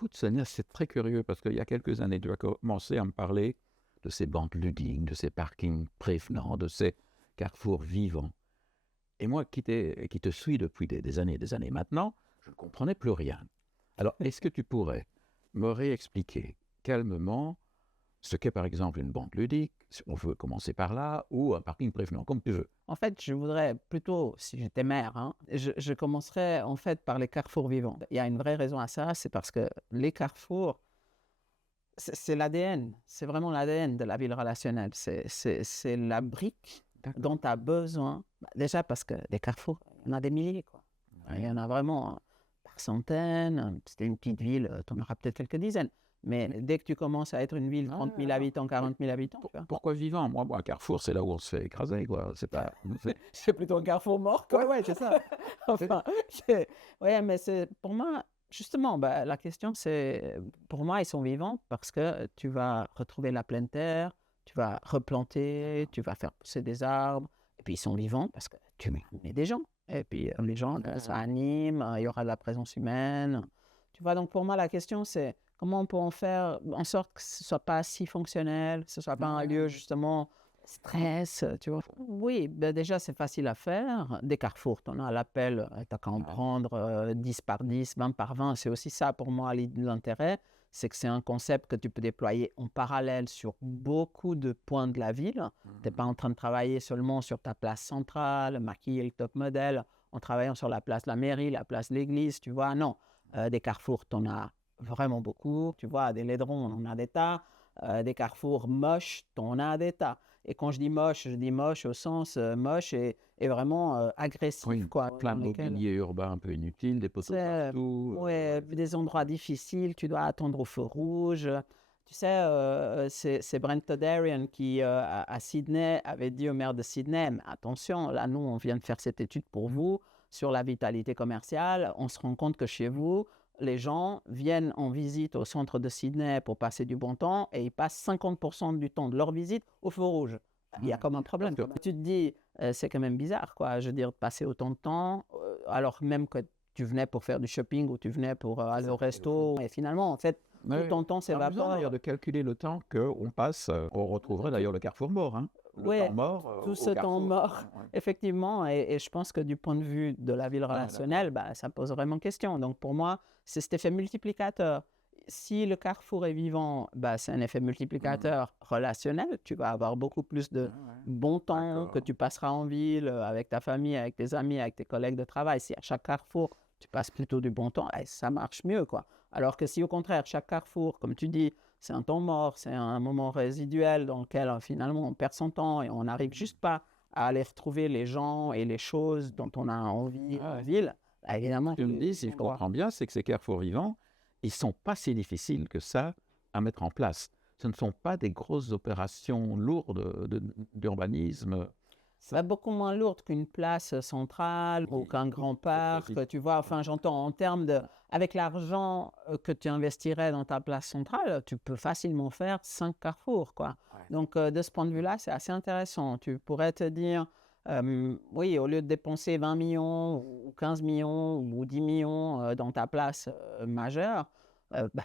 Écoute, Sonia, c'est très curieux parce qu'il y a quelques années, tu as commencé à me parler de ces bandes ludiques, de ces parkings prévenants, de ces carrefours vivants. Et moi qui te suis depuis des années maintenant, je ne comprenais plus rien. Alors, est-ce que tu pourrais me réexpliquer calmement ce qu'est par exemple une bande ludique, si on veut commencer par là, ou un parking prévenant, comme tu veux. En fait, je voudrais plutôt, si j'étais maire, je commencerais en fait par les carrefours vivants. Il y a une vraie raison à ça, c'est parce que les carrefours, c'est l'ADN, c'est vraiment l'ADN de la ville relationnelle. C'est la brique dont tu as besoin. Déjà parce que des carrefours, il y en a des milliers, quoi. Il y en a vraiment par centaines. C'était une petite ville, tu en auras peut-être quelques dizaines. Mais dès que tu commences à être une ville, 30 000 habitants, 40 000 habitants, tu vois. Pourquoi vivant? Moi, un carrefour, c'est là où on se fait écraser, quoi. C'est pas... C'est plutôt un carrefour mort, quoi. Ouais, c'est ça. Enfin, ouais, mais c'est pour moi, justement, la question c'est, pour moi, ils sont vivants parce que tu vas retrouver la pleine terre, tu vas replanter, tu vas faire pousser des arbres, et puis ils sont vivants parce que tu mets des gens, et puis les gens, ça anime, il y aura de la présence humaine. Tu vois, donc pour moi, la question c'est comment on peut en faire en sorte que ce ne soit pas si fonctionnel, que ce ne soit pas un lieu justement stress, tu vois. Oui, déjà, c'est facile à faire. Des carrefours, tu en as à l'appel, tu n'as qu'à en prendre 10 par 10, 20 par 20. C'est aussi ça, pour moi, l'intérêt. C'est que c'est un concept que tu peux déployer en parallèle sur beaucoup de points de la ville. Tu n'es pas en train de travailler seulement sur ta place centrale, maquiller le top modèle, en travaillant sur la place de la mairie, la place de l'église, tu vois. Non, des carrefours, tu en as vraiment beaucoup. Tu vois, des laidrons, on en a des tas. Des carrefours moches, tu en as des tas. Et quand je dis moche au sens moche et vraiment agressif. Oui, Quoi, plein de mobilier urbain un peu inutile, des poteaux partout. Ouais, des endroits difficiles, tu dois attendre au feu rouge. Tu sais, c'est Brent Todarian qui, à Sydney, avait dit au maire de Sydney, mais attention, là, nous, on vient de faire cette étude pour vous sur la vitalité commerciale. On se rend compte que chez vous, les gens viennent en visite au centre de Sydney pour passer du bon temps et ils passent 50% du temps de leur visite au feu rouge. Il y a comme un problème. Tu te dis, c'est quand même bizarre, quoi. Je veux dire, passer autant de temps, alors même que tu venais pour faire du shopping ou tu venais pour aller au resto. Et finalement, en fait, tout ton temps s'évapore. D'ailleurs, de calculer le temps qu'on passe, on retrouverait d'ailleurs le carrefour mort. Hein. Le temps mort. Tout ce temps mort, effectivement. Et je pense que du point de vue de la ville relationnelle, ça pose vraiment question. Donc pour moi, c'est cet effet multiplicateur. Si le carrefour est vivant, c'est un effet multiplicateur relationnel. Tu vas avoir beaucoup plus de bon temps que tu passeras en ville avec ta famille, avec tes amis, avec tes collègues de travail. Si à chaque carrefour, tu passes plutôt du bon temps, ça marche mieux, quoi. Alors que si au contraire, chaque carrefour, comme tu dis, c'est un temps mort, c'est un moment résiduel dans lequel finalement on perd son temps et on n'arrive juste pas à aller retrouver les gens et les choses dont on a envie en ville, évidemment. Ce que tu me dis, si je comprends bien, c'est que ces carrefours vivants, ils ne sont pas si difficiles que ça à mettre en place. Ce ne sont pas des grosses opérations lourdes d'urbanisme. Beaucoup moins lourde qu'une place centrale ou qu'un grand parc, tu vois. Enfin, j'entends en termes de... Avec l'argent que tu investirais dans ta place centrale, tu peux facilement faire 5 carrefours, quoi. Donc, de ce point de vue-là, c'est assez intéressant. Tu pourrais te dire, oui, au lieu de dépenser 20 millions ou 15 millions ou 10 millions dans ta place majeure,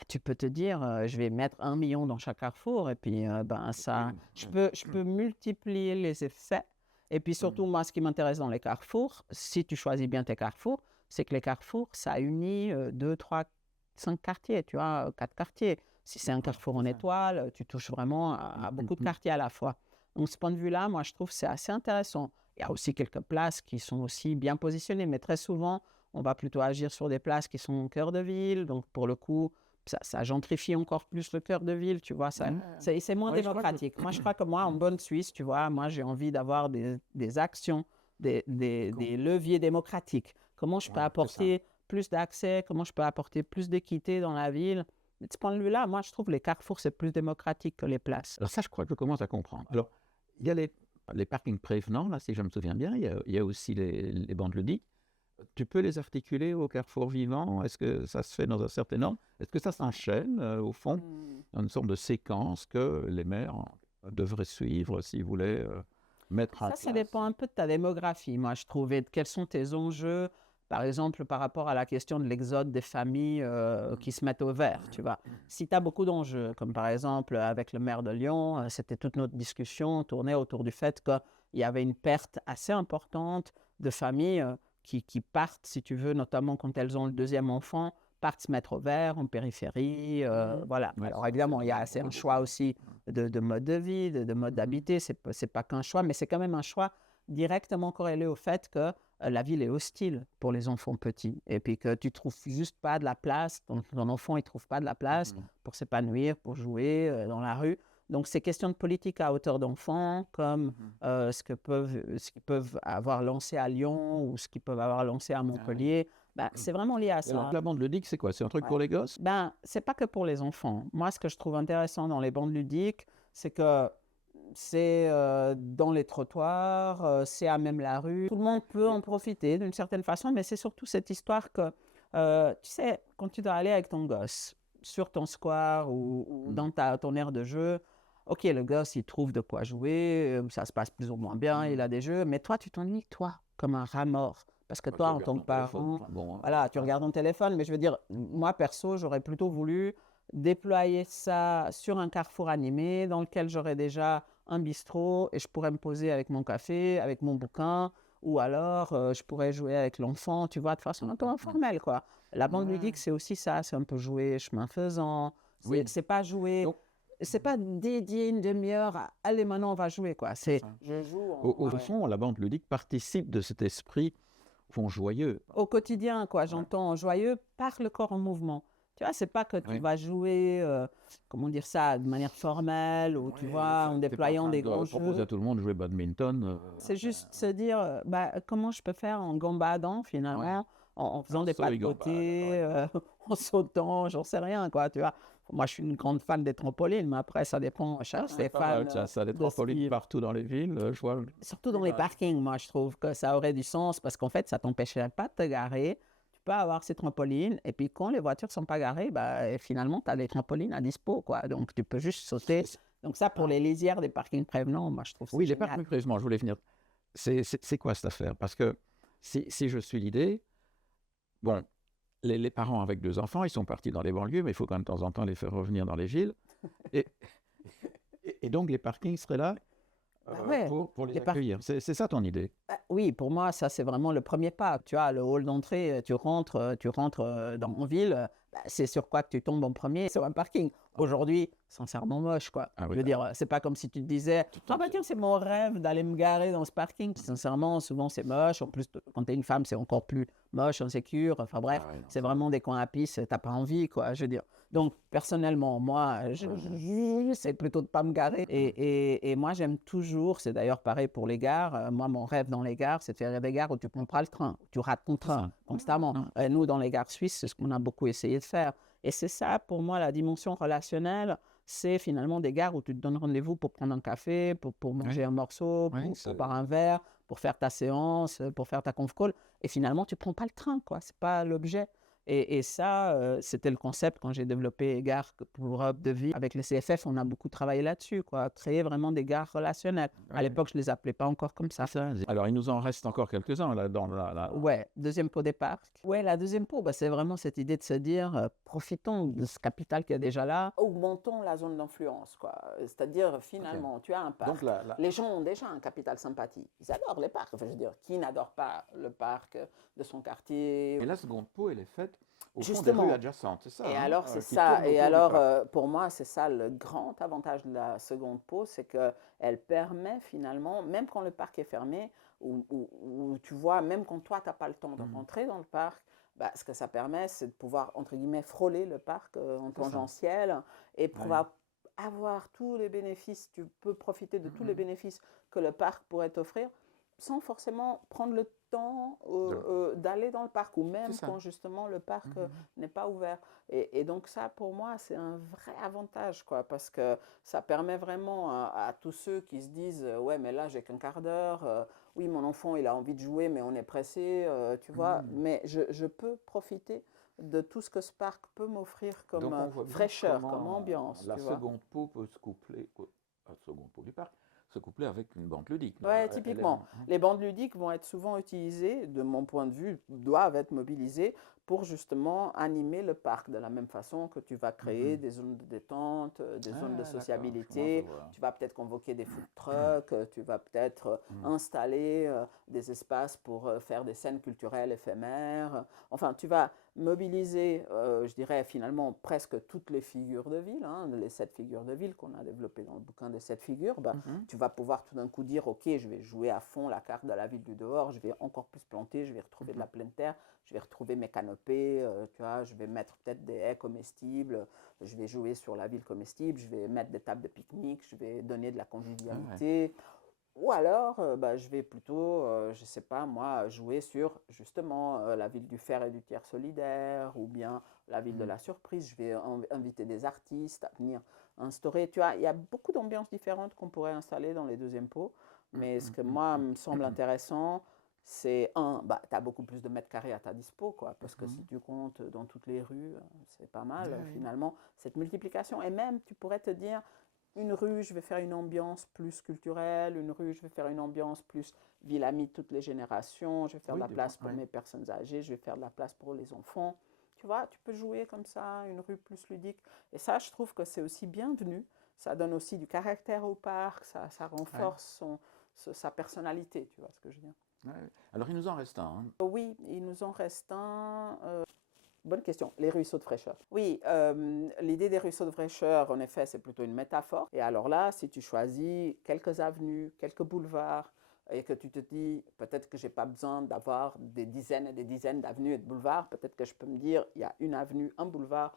tu peux te dire, je vais mettre 1 million dans chaque carrefour et puis je peux multiplier les effets. Et puis surtout, moi, ce qui m'intéresse dans les carrefours, si tu choisis bien tes carrefours, c'est que les carrefours, ça unit 2, 3, 5 quartiers, tu vois, 4 quartiers. Si c'est un carrefour en étoile, tu touches vraiment à beaucoup de quartiers à la fois. Donc, ce point de vue-là, moi, je trouve que c'est assez intéressant. Il y a aussi quelques places qui sont aussi bien positionnées, mais très souvent, on va plutôt agir sur des places qui sont au cœur de ville. Donc, pour le coup, ça gentrifie encore plus le cœur de ville, tu vois. C'est moins démocratique. Moi, je crois que en bonne Suisse, tu vois, moi, j'ai envie d'avoir des actions, des leviers démocratiques. Comment je peux apporter plus d'accès, comment je peux apporter plus d'équité dans la ville. De ce point de vue-là, moi, je trouve que les carrefours, c'est plus démocratique que les places. Alors ça, je crois que je commence à comprendre. Alors, il y a les parkings prévenants, là, si je me souviens bien. Il y a aussi les bandes ludiques. Tu peux les articuler au carrefour vivant? Est-ce que ça se fait dans un certain ordre? Est-ce que ça s'enchaîne, au fond, dans une sorte de séquence que les maires devraient suivre s'ils voulaient mettre en place? Ça dépend un peu de ta démographie, moi, je trouve, et de quels sont tes enjeux par exemple, par rapport à la question de l'exode des familles qui se mettent au vert, tu vois. Si tu as beaucoup d'enjeux, comme par exemple avec le maire de Lyon, c'était toute notre discussion tournait autour du fait qu'il y avait une perte assez importante de familles qui partent, si tu veux, notamment quand elles ont le deuxième enfant, partent se mettre au vert, en périphérie, voilà. Ouais, Alors évidemment, c'est un choix aussi de mode de vie, de mode d'habiter, c'est pas qu'un choix, mais c'est quand même un choix directement corrélé au fait que la ville est hostile pour les enfants petits et puis que tu trouves juste pas de la place, ton enfant il trouve pas de la place pour s'épanouir, pour jouer dans la rue. Donc ces questions de politique à hauteur d'enfant, comme ce qu'ils peuvent avoir lancé à Lyon ou ce qu'ils peuvent avoir lancé à Montpellier, ben, c'est vraiment lié à Et alors, ça. la bande ludique, c'est quoi? C'est un truc Ouais. pour les gosses? Ben, c'est pas que pour les enfants. Moi, ce que je trouve intéressant dans les bandes ludiques, c'est que c'est dans les trottoirs, c'est à même la rue. Tout le monde peut en profiter d'une certaine façon, mais c'est surtout cette histoire que, tu sais, quand tu dois aller avec ton gosse sur ton square ou dans ton aire de jeu, ok, le gosse, il trouve de quoi jouer, ça se passe plus ou moins bien, il a des jeux, mais toi, tu t'ennuies, toi, comme un rat mort. Parce que toi, en tant que parent, voilà, tu regardes ton téléphone, mais je veux dire, moi, perso, j'aurais plutôt voulu déployer ça sur un carrefour animé dans lequel j'aurais déjà un bistrot et je pourrais me poser avec mon café, avec mon bouquin, ou alors je pourrais jouer avec l'enfant, tu vois, de façon un peu informelle, quoi. La bande ludique, c'est aussi ça, c'est un peu jouer chemin faisant, c'est pas jouer, Donc, c'est pas dédier une demi-heure à allez, maintenant on va jouer, quoi. C'est ça. je joue Au fond, la bande ludique participe de cet esprit fond joyeux. au quotidien, quoi. J'entends joyeux par le corps en mouvement. Tu vois, c'est pas que tu vas jouer, comment dire ça, de manière formelle ou tu vois, en déployant des grands Proposer à jeux. tout le monde de jouer badminton. C'est juste se dire, bah, comment je peux faire en gambadant finalement, en faisant des pas de côté, en sautant, j'en sais rien, quoi, tu vois. Moi, je suis une grande fan des trampolines, mais après, ça dépend. Chacun ses fans Ça a des de trampolines ski. partout dans les villes. Je vois. Surtout dans les parkings, moi, je trouve que ça aurait du sens parce qu'en fait, ça t'empêcherait pas de te garer. Tu peux avoir ces trampolines et puis quand les voitures sont pas garées, bah, finalement, tu as les trampolines à dispo, quoi. Donc, tu peux juste sauter. Donc, ça, pour les lisières des parkings prévenants, moi, je trouve ça Oui, les génial. parcs précisément, je voulais venir. C'est quoi cette affaire? Parce que si je suis l'idée, bon, les parents avec 2 enfants, ils sont partis dans les banlieues, mais il faut quand même de temps en temps les faire revenir dans les villes. Et, et donc, les parkings seraient là ouais, pour les les par- accueillir. C'est ça ton idée? Oui, pour moi, ça, c'est vraiment le premier pas. Tu as le hall d'entrée, tu rentres dans une ville, bah, c'est sur quoi que tu tombes en premier? Sur un parking. Aujourd'hui, sincèrement moche, quoi. Ah Je oui, veux dire, c'est pas comme si tu te disais, ah bah tiens, c'est mon rêve d'aller me garer dans ce parking. Sincèrement, souvent, c'est moche. En plus, quand tu es une femme, c'est encore plus moche, insécure. Enfin bref, Ah ouais, non, c'est vraiment des coins à pisse, t'as pas envie, quoi. Je veux dire. Donc, personnellement, moi, j'essaie plutôt de ne pas me garer. Et moi, j'aime toujours, c'est d'ailleurs pareil pour les gares, moi, mon rêve dans les gares, c'est de faire des gares où tu ne prends pas le train, où tu rates ton train constamment. Nous, dans les gares suisses, c'est ce qu'on a beaucoup essayé de faire. Et c'est ça, pour moi, la dimension relationnelle, c'est finalement des gares où tu te donnes rendez-vous pour prendre un café, pour manger un morceau, pour boire un verre, pour faire ta séance, pour faire ta conf call. Et finalement, tu ne prends pas le train, quoi. Ce n'est pas l'objet. Et ça, c'était le concept quand j'ai développé Gare pour Europe de Vie. Avec le CFF, on a beaucoup travaillé là-dessus, quoi. Créer vraiment des gares relationnelles. À l'époque, je ne les appelais pas encore comme ça. Alors, il nous en reste encore quelques-uns là dans la... Ouais, deuxième pot des parcs. Ouais, la deuxième pot, bah, c'est vraiment cette idée de se dire, profitons de ce capital qui est déjà là, augmentons la zone d'influence, quoi. C'est-à-dire, finalement, tu as un parc. Donc, les gens ont déjà un capital sympathie. Ils adorent les parcs. Enfin, je veux dire, qui n'adore pas le parc de son quartier? Et la seconde peau, elle est faite au fond des Justement. rues adjacentes, c'est ça? Et hein, alors, c'est qui ça. tournent Et autour du alors, parc. pour moi, c'est ça le grand avantage de la seconde peau, c'est qu'elle permet finalement, même quand le parc est fermé, ou tu vois, même quand toi, tu n'as pas le temps de rentrer dans le parc, bah, ce que ça permet, c'est de pouvoir, entre guillemets, frôler le parc en tangentiel et pouvoir avoir tous les bénéfices, tu peux profiter de tous les bénéfices que le parc pourrait t'offrir sans forcément prendre le temps d'aller dans le parc ou même quand justement le parc n'est pas ouvert. Et donc ça, pour moi, c'est un vrai avantage, quoi, parce que ça permet vraiment à tous ceux qui se disent « Ouais, mais là, j'ai qu'un quart d'heure. Oui, mon enfant, il a envie de jouer, mais on est pressé, tu vois. Mais je peux profiter de tout ce que ce parc peut m'offrir comme fraîcheur, comme ambiance. La seconde peau peut se coupler, la seconde peau du parc, couplée avec une bande ludique. Ouais, typiquement. Les bandes ludiques vont être souvent utilisées, de mon point de vue, doivent être mobilisées pour justement animer le parc de la même façon que tu vas créer des zones de détente, des zones de D'accord, je sociabilité. vois. Tu vas peut-être convoquer des food trucks, tu vas peut-être installer des espaces pour faire des scènes culturelles éphémères. Enfin, tu vas mobiliser, je dirais finalement presque toutes les figures de ville, hein, les 7 figures de ville qu'on a développées dans le bouquin des 7 figures. Bah, tu vas pouvoir tout d'un coup dire, ok, je vais jouer à fond la carte de la ville du dehors, je vais encore plus planter, je vais retrouver de la pleine terre, je vais retrouver mes canopées, tu vois, je vais mettre peut-être des haies comestibles, je vais jouer sur la ville comestible, je vais mettre des tables de pique-nique, je vais donner de la convivialité. Ou alors, bah, je vais plutôt, je ne sais pas moi, jouer sur justement la ville du fer et du tiers solidaire, ou bien la ville de la surprise. Je vais inviter des artistes à venir instaurer. Tu vois, il y a beaucoup d'ambiances différentes qu'on pourrait installer dans les deuxièmes pots. Mais ce que moi me semble intéressant, c'est bah, tu as beaucoup plus de mètres carrés à ta dispo, quoi, parce que si tu comptes dans toutes les rues, c'est pas mal finalement, cette multiplication. Et même, tu pourrais te dire, une rue, je vais faire une ambiance plus culturelle, une rue, je vais faire une ambiance plus ville amie de toutes les générations, je vais faire de la place pour mes personnes âgées, je vais faire de la place pour les enfants. Tu vois, tu peux jouer comme ça, une rue plus ludique. Et ça, je trouve que c'est aussi bienvenu. Ça donne aussi du caractère au parc, ça renforce sa personnalité, tu vois ce que je veux dire. Alors, il nous en reste un. Hein. Oui, il nous en reste un. Bonne question. Les ruisseaux de fraîcheur. Oui, l'idée des ruisseaux de fraîcheur, en effet, c'est plutôt une métaphore. Et alors là, si tu choisis quelques avenues, quelques boulevards, et que tu te dis, peut-être que je n'ai pas besoin d'avoir des dizaines et des dizaines d'avenues et de boulevards, peut-être que je peux me dire, il y a une avenue, un boulevard,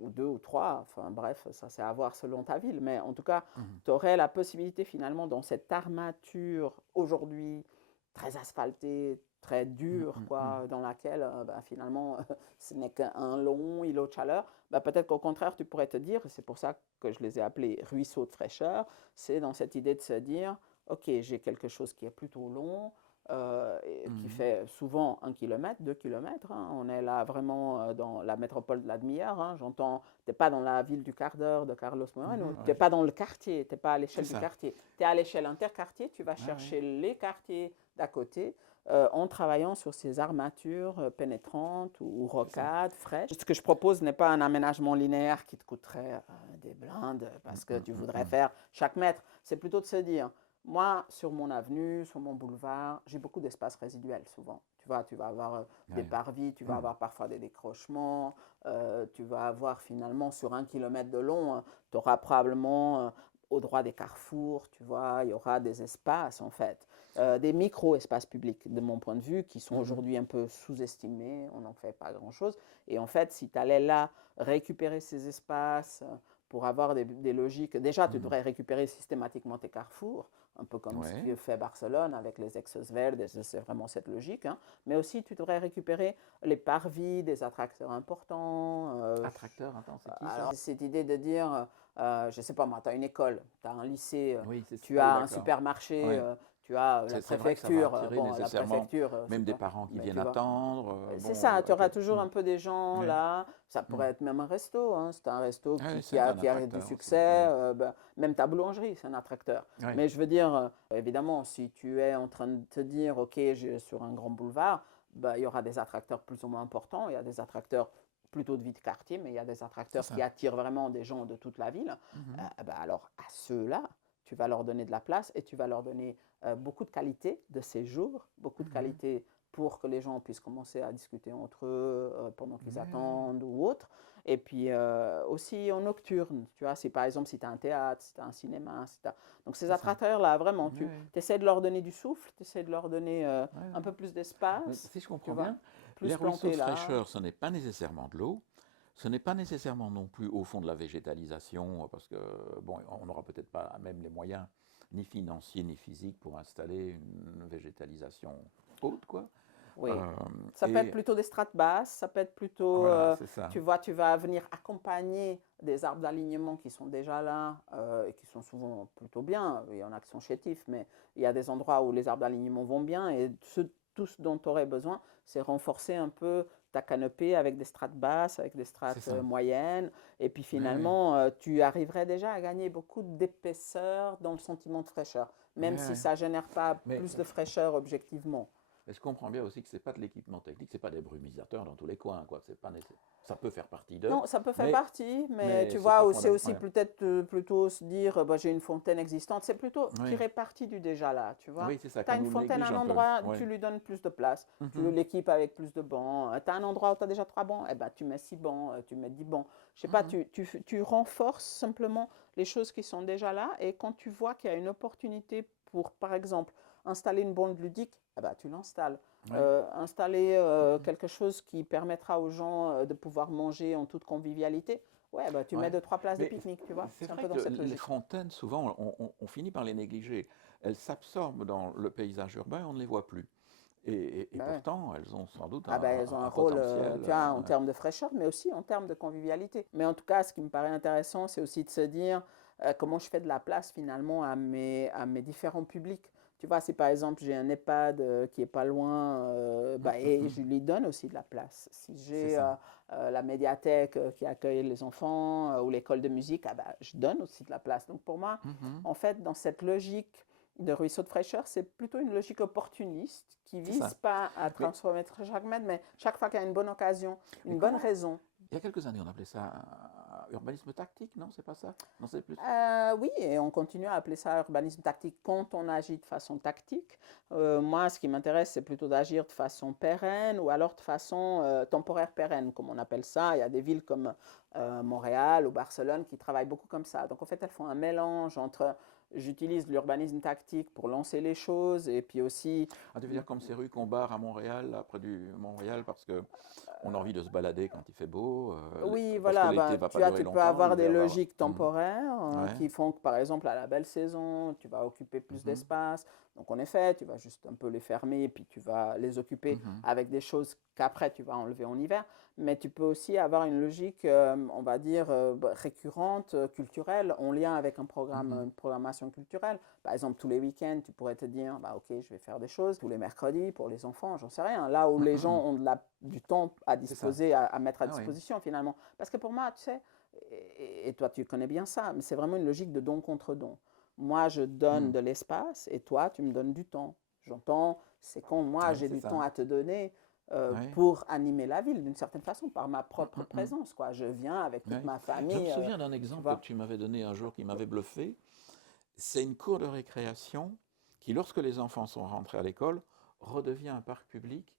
ou deux ou trois, enfin bref, ça c'est à voir selon ta ville. Mais en tout cas, tu aurais la possibilité finalement dans cette armature aujourd'hui très asphaltée, très dure, quoi, dans laquelle bah, finalement ce n'est qu'un long îlot de chaleur, bah, peut-être qu'au contraire tu pourrais te dire, et c'est pour ça que je les ai appelés ruisseaux de fraîcheur, c'est dans cette idée de se dire, ok, j'ai quelque chose qui est plutôt long, qui fait souvent 1 kilomètre, 2 kilomètres. Hein. On est là vraiment dans la métropole de la demi-heure. Hein. J'entends, tu n'es pas dans la ville du quart d'heure de Carlos Moreno, tu n'es pas dans le quartier, tu n'es pas à l'échelle du quartier. Tu es à l'échelle interquartier, tu vas chercher les quartiers d'à côté en travaillant sur ces armatures pénétrantes ou rocades, fraîches. Ce que je propose n'est pas un aménagement linéaire qui te coûterait des blindes parce que tu voudrais faire chaque mètre. C'est plutôt de se dire, moi, sur mon avenue, sur mon boulevard, j'ai beaucoup d'espaces résiduels souvent. Tu vois, tu vas avoir des parvis, tu vas avoir parfois des décrochements, tu vas avoir finalement sur 1 kilomètre de long, tu auras probablement au droit des carrefours, tu vois, il y aura des espaces en fait, des micro-espaces publics de mon point de vue qui sont aujourd'hui un peu sous-estimés, on n'en fait pas grand-chose. Et en fait, si tu allais là récupérer ces espaces pour avoir des logiques, déjà tu devrais récupérer systématiquement tes carrefours, un peu comme ce que fait Barcelone avec les Exos Verdes, c'est vraiment cette logique. Hein. Mais aussi, tu devrais récupérer les parvis des attracteurs importants. Attracteurs, attends, c'est qui ça? Alors, cette idée de dire, je ne sais pas moi, tu as une école, tu as un lycée, tu ça. as un supermarché, tu as la préfecture. Bon, la préfecture, même des parents qui viennent attendre. C'est ça, tu auras toujours un peu des gens là. Ça pourrait être même un resto. Hein. C'est un resto qui a du succès. Même ta boulangerie, c'est un attracteur. Mais je veux dire, évidemment, si tu es en train de te dire, OK, sur un grand boulevard, il y aura des attracteurs plus ou moins importants. Il y a des attracteurs plutôt de vie de quartier, mais il y a des attracteurs qui attirent vraiment des gens de toute la ville. Alors, à ceux-là, tu vas leur donner de la place et tu vas leur donner beaucoup de qualité de séjour, beaucoup de qualité pour que les gens puissent commencer à discuter entre eux pendant qu'ils attendent ou autre. Et puis aussi en nocturne, tu vois, si par exemple si tu as un théâtre, si tu as un cinéma, donc ces attracteurs-là, vraiment, tu essaies de leur donner du souffle, tu essaies de leur donner un peu plus d'espace. Si je comprends bien, les ruisseaux de fraîcheur, ce n'est pas nécessairement de l'eau. Ce n'est pas nécessairement non plus au fond de la végétalisation, parce que bon, on n'aura peut-être pas même les moyens ni financiers ni physiques pour installer une végétalisation haute, quoi. Oui, ça peut être plutôt des strates basses, ça peut être plutôt, tu vois, tu vas venir accompagner des arbres d'alignement qui sont déjà là et qui sont souvent plutôt bien. Il y en a qui sont chétifs, mais il y a des endroits où les arbres d'alignement vont bien et tout ce dont tu aurais besoin, c'est renforcer un peu ta canopée avec des strates basses, avec des C'est strates ça. moyennes. Et puis Oui, oui. finalement, tu arriverais déjà à gagner beaucoup d'épaisseur dans le sentiment de fraîcheur, Oui, même si oui. ça ne génère pas Mais, plus de fraîcheur objectivement. mais je comprends bien aussi que c'est pas de l'équipement technique, c'est pas des brumisateurs dans tous les coins, quoi. C'est pas ça peut faire partie d'eux, Non, ça peut faire mais, partie, mais mais tu c'est vois, pas c'est aussi fondamental. peut-être plutôt se dire, bah, j'ai une fontaine existante. C'est plutôt Ouais. Oui, tirer parti du déjà là, tu vois. oui, c'est ça, Tu as qu'on une nous fontaine à néglige un un peu. endroit, Oui. tu lui donnes plus de place. Tu Mhm, l'équipes avec plus de bancs. Tu as un endroit où tu as déjà 3 bancs, eh ben, tu mets 6 bancs, tu mets 10 bancs. Je sais pas, mhm. tu renforces simplement les choses qui sont déjà là. Et quand tu vois qu'il y a une opportunité pour, par exemple, installer une bande ludique, eh ben, tu l'installes. Oui. Installer Mhm. quelque chose qui permettra aux gens de pouvoir manger en toute convivialité, ouais, bah, tu mets Ouais. 2, 3 places de Mais pique-nique, tu vois. c'est C'est un vrai peu dans que cette les logique. fontaines, souvent, on finit par les négliger. Elles s'absorbent dans le paysage urbain et on ne les voit plus. Et Bah ouais. pourtant, elles ont sans doute Ah ben, elles ont un un rôle, potentiel. tu vois, en termes de fraîcheur, mais aussi en termes de convivialité. Mais en tout cas, ce qui me paraît intéressant, c'est aussi de se dire comment je fais de la place finalement à mes différents publics. Tu vois, si par exemple j'ai un EHPAD qui est pas loin, bah, et je lui donne aussi de la place. Si C'est j'ai ça. la médiathèque qui accueille les enfants ou l'école de musique, ah bah, je donne aussi de la place. Donc pour moi, Mhm. en fait, dans cette logique de ruisseau de fraîcheur, c'est plutôt une logique opportuniste qui C'est vise ça. pas à Mais, transformer chaque mètre, mais chaque fois qu'il y a une bonne occasion, mais une bonne comment? raison. Il y a quelques années, on appelait ça urbanisme tactique, non? C'est pas ça? Non, c'est plus. Oui, et on continue à appeler ça urbanisme tactique quand on agit de façon tactique. Moi, ce qui m'intéresse, c'est plutôt d'agir de façon pérenne ou alors de façon temporaire pérenne, comme on appelle ça. Il y a des villes comme Montréal ou Barcelone qui travaillent beaucoup comme ça. Donc, en fait, elles font un mélange entre j'utilise l'urbanisme tactique pour lancer les choses et puis aussi Ah, tu veux dire comme ces rues qu'on barre à Montréal, là, près du Montréal, parce que on a envie de se balader quand il fait beau, oui, parce que voilà, l'été bah, va pas durer tu peux longtemps, avoir des l'hiver va. logiques Mhm. temporaires Ouais. qui font que, par exemple, à la belle saison, tu vas occuper plus Mhm. d'espace. Donc, en effet, tu vas juste un peu les fermer et puis tu vas les occuper Mhm. avec des choses qu'après tu vas enlever en hiver. Mais tu peux aussi avoir une logique, on va dire, récurrente, culturelle, en lien avec un programme, Mhm. une programmation culturelle. Par exemple, tous les week-ends, tu pourrais te dire, bah, OK, je vais faire des choses tous les mercredis pour les enfants, j'en sais rien. Là où les gens Mhm. ont du temps à C'est ça. disposer, à mettre à Ah oui. disposition finalement. Parce que pour moi, tu sais, et toi tu connais bien ça, mais c'est vraiment une logique de don contre don. Moi, je donne Mhm. de l'espace et toi, tu me donnes du temps. J'entends, c'est quand moi Oui, j'ai c'est du temps ça. à te donner Oui. pour animer la ville d'une certaine façon, par ma Mhm. propre Mhm. présence, quoi. Je viens avec toute Oui. ma Je me famille, souviens d'un tu exemple que vois. tu m'avais donné un jour qui m'avait bluffé. C'est une cour de récréation qui, lorsque les enfants sont rentrés à l'école, redevient un parc public.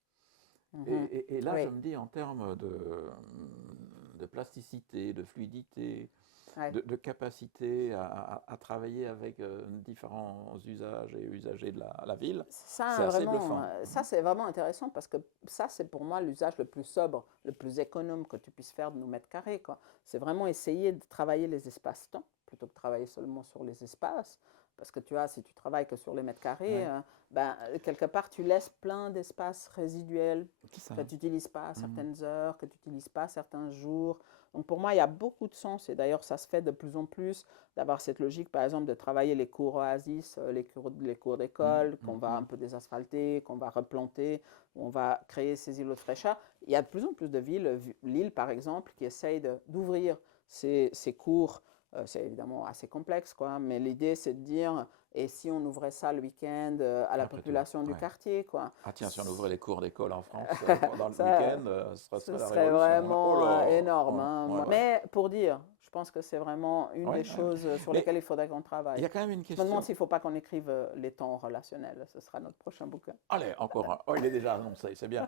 Mhm. Et là, je Oui, me dis en termes de plasticité, de fluidité, ouais. de capacité à travailler avec différents usages et usagers de la ville, c'est Ça, assez vraiment, bluffant. ça, c'est vraiment intéressant parce que ça, c'est pour moi l'usage le plus sobre, le plus économe que tu puisses faire de nos mètres carrés, quoi. C'est vraiment essayer de travailler les espaces-temps plutôt que de travailler seulement sur les espaces. Parce que tu vois, si tu travailles que sur les mètres carrés, Ouais, ben, quelque part, tu laisses plein d'espaces résiduels c'est ça. que tu n'utilises pas à Mhm. certaines heures, que tu n'utilises pas à certains jours. Donc pour moi, il y a beaucoup de sens et d'ailleurs, ça se fait de plus en plus d'avoir cette logique, par exemple, de travailler les cours oasis, les cours Mhm. d'école, qu'on va un Mhm. peu désasphalter, qu'on va replanter, on va créer ces îlots de fraîcheur. Il y a de plus en plus de villes, Lille par exemple, qui essayent d'ouvrir ces cours. C'est évidemment assez complexe, quoi, mais l'idée c'est de dire, et si on ouvrait ça le week-end à la Après tout, population du ouais. quartier, quoi. Ah tiens, si on ouvrait les cours d'école en France pendant le Ça, week-end, ce ce serait la serait révolution, hein. Oh vraiment là! énorme, Oh, hein. ouais, ouais. Mais pour dire, je pense que c'est vraiment une Ouais, des ouais. choses sur Mais lesquelles il faudrait qu'on il y travaille. a quand même une Je me demande question. s'il ne faut pas qu'on écrive les temps relationnels. Ce sera notre prochain bouquin. Allez, encore un. Oh, il est déjà annoncé, c'est bien.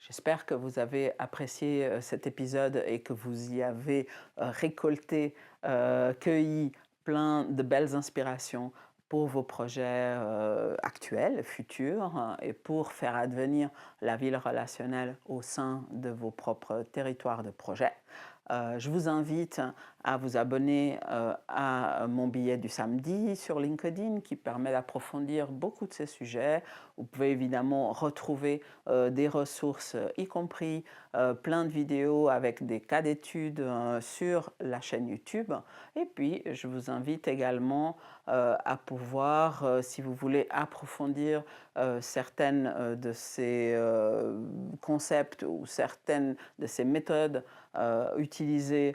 J'espère que vous avez apprécié cet épisode et que vous y avez récolté, cueilli plein de belles inspirations pour vos projets actuels, futurs, et pour faire advenir la ville relationnelle au sein de vos propres territoires de projet. Je vous invite à vous abonner à mon billet du samedi sur LinkedIn qui permet d'approfondir beaucoup de ces sujets. Vous pouvez évidemment retrouver des ressources, y compris plein de vidéos avec des cas d'études sur la chaîne YouTube. Et puis, je vous invite également à pouvoir, si vous voulez approfondir certaines de ces concepts ou certaines de ces méthodes, utiliser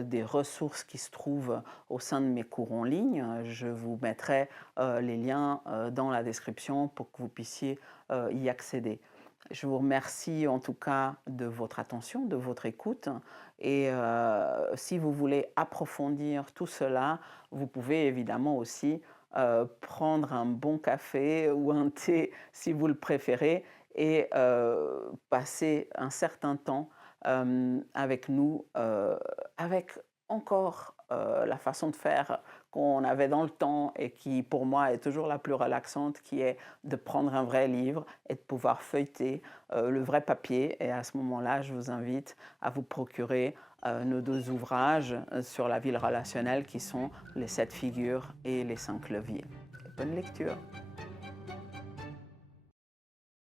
des ressources qui se trouvent au sein de mes cours en ligne. Je vous mettrai les liens dans la description pour que vous puissiez y accéder. Je vous remercie en tout cas de votre attention, de votre écoute. Et si vous voulez approfondir tout cela, vous pouvez évidemment aussi prendre un bon café ou un thé si vous le préférez et passer un certain temps avec nous, avec encore la façon de faire qu'on avait dans le temps et qui pour moi est toujours la plus relaxante, qui est de prendre un vrai livre et de pouvoir feuilleter le vrai papier. Et à ce moment-là, je vous invite à vous procurer nos 2 ouvrages sur la vie relationnelle qui sont les 7 figures et les 5 leviers. Bonne lecture!